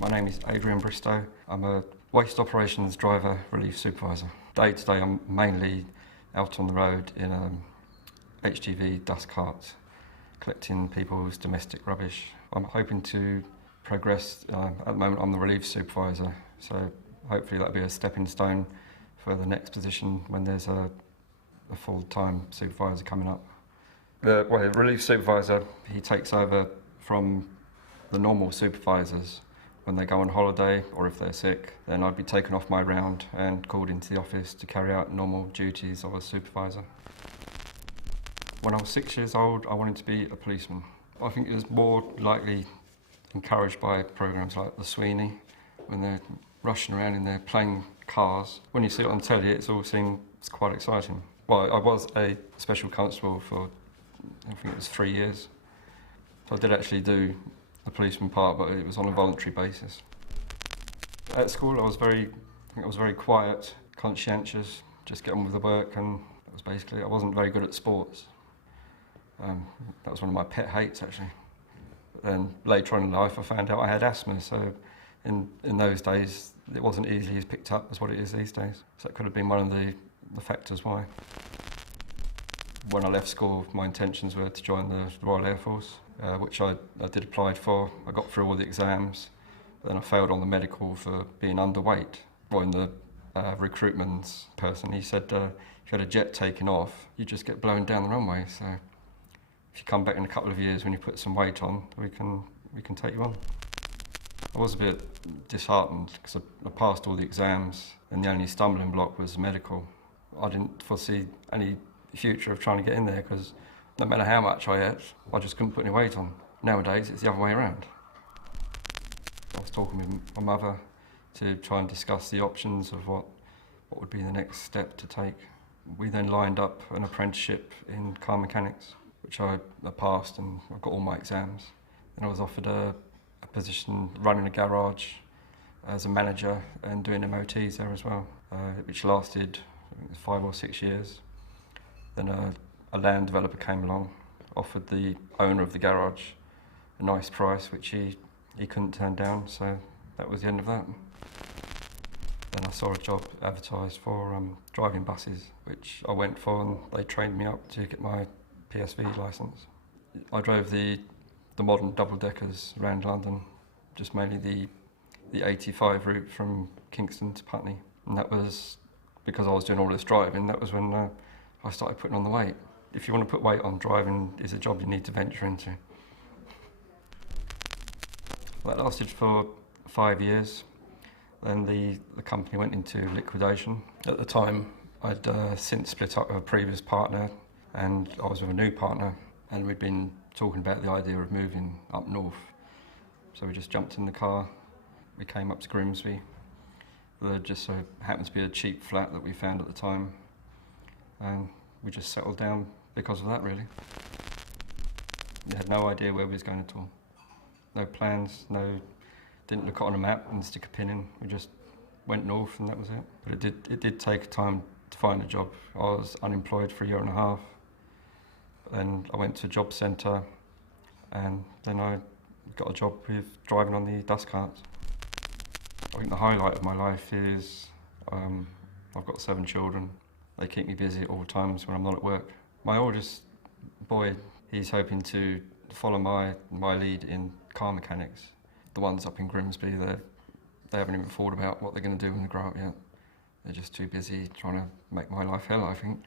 My name is Adrian. I'm a waste operations driver relief supervisor. Day to day I'm mainly out on the road in HGV dust carts, collecting people's domestic rubbish. I'm hoping to progress. At the moment I'm the relief supervisor, so hopefully that'll be a stepping stone for the next position when there's a full-time supervisor coming up. The relief supervisor, he takes over from the normal supervisors when they go on holiday or if they're sick. Then I'd be taken off my round and called into the office to carry out normal duties of a supervisor. When I was 6 years old, I wanted to be a policeman. I think it was more likely encouraged by programs like the Sweeney, when they're rushing around in their plain cars. When you see it on telly, it all seems quite exciting. Well, I was a special constable for, I think it was 3 years. So I did actually do the policeman part, but it was on a voluntary basis. At school, I was very quiet, conscientious, just get on with the work, and that was basically, I wasn't very good at sports. That was one of my pet hates, actually. But then later on in life, I found out I had asthma, so in those days, it wasn't easily as picked up as what it is these days. So that could have been one of the factors why. When I left school, my intentions were to join the Royal Air Force, which I did apply for. I got through all the exams, but then I failed on the medical for being underweight. When the recruitment person, he said, if you had a jet taking off, you just get blown down the runway. So if you come back in a couple of years when you put some weight on, we can take you on. I was a bit disheartened because I passed all the exams and the only stumbling block was medical. I didn't foresee any future of trying to get in there because no matter how much I ate, I just couldn't put any weight on. Nowadays, it's the other way around. I was talking with my mother to try and discuss the options of what would be the next step to take. We then lined up an apprenticeship in car mechanics, which I passed and I got all my exams. And I was offered a position running a garage as a manager and doing MOTs there as well, which lasted 5 or 6 years. Then a land developer came along, offered the owner of the garage a nice price, which he couldn't turn down, so that was the end of that. Then I saw a job advertised for driving buses, which I went for, and they trained me up to get my PSV licence. I drove the modern double-deckers around London, just mainly the 85 route from Kingston to Putney. And that was, because I was doing all this driving, that was when I started putting on the weight. If you want to put weight on, driving is a job you need to venture into. Well, that lasted for 5 years. Then the company went into liquidation. At the time, I'd since split up with a previous partner, and I was with a new partner, and we'd been talking about the idea of moving up north. So we just jumped in the car, we came up to Grimsby. There just so happened to be a cheap flat that we found at the time, and we just settled down because of that, really. We had no idea where we was going at all. No plans, didn't look on a map and stick a pin in. We just went north and that was it. But it did take time to find a job. I was unemployed for 1.5 years. Then I went to a job centre, and then I got a job with driving on the dust carts. I think the highlight of my life is I've got 7 children. They keep me busy at all times when I'm not at work. My oldest boy, he's hoping to follow my lead in car mechanics. The ones up in Grimsby, they haven't even thought about what they're going to do when they grow up yet. They're just too busy trying to make my life hell, I think.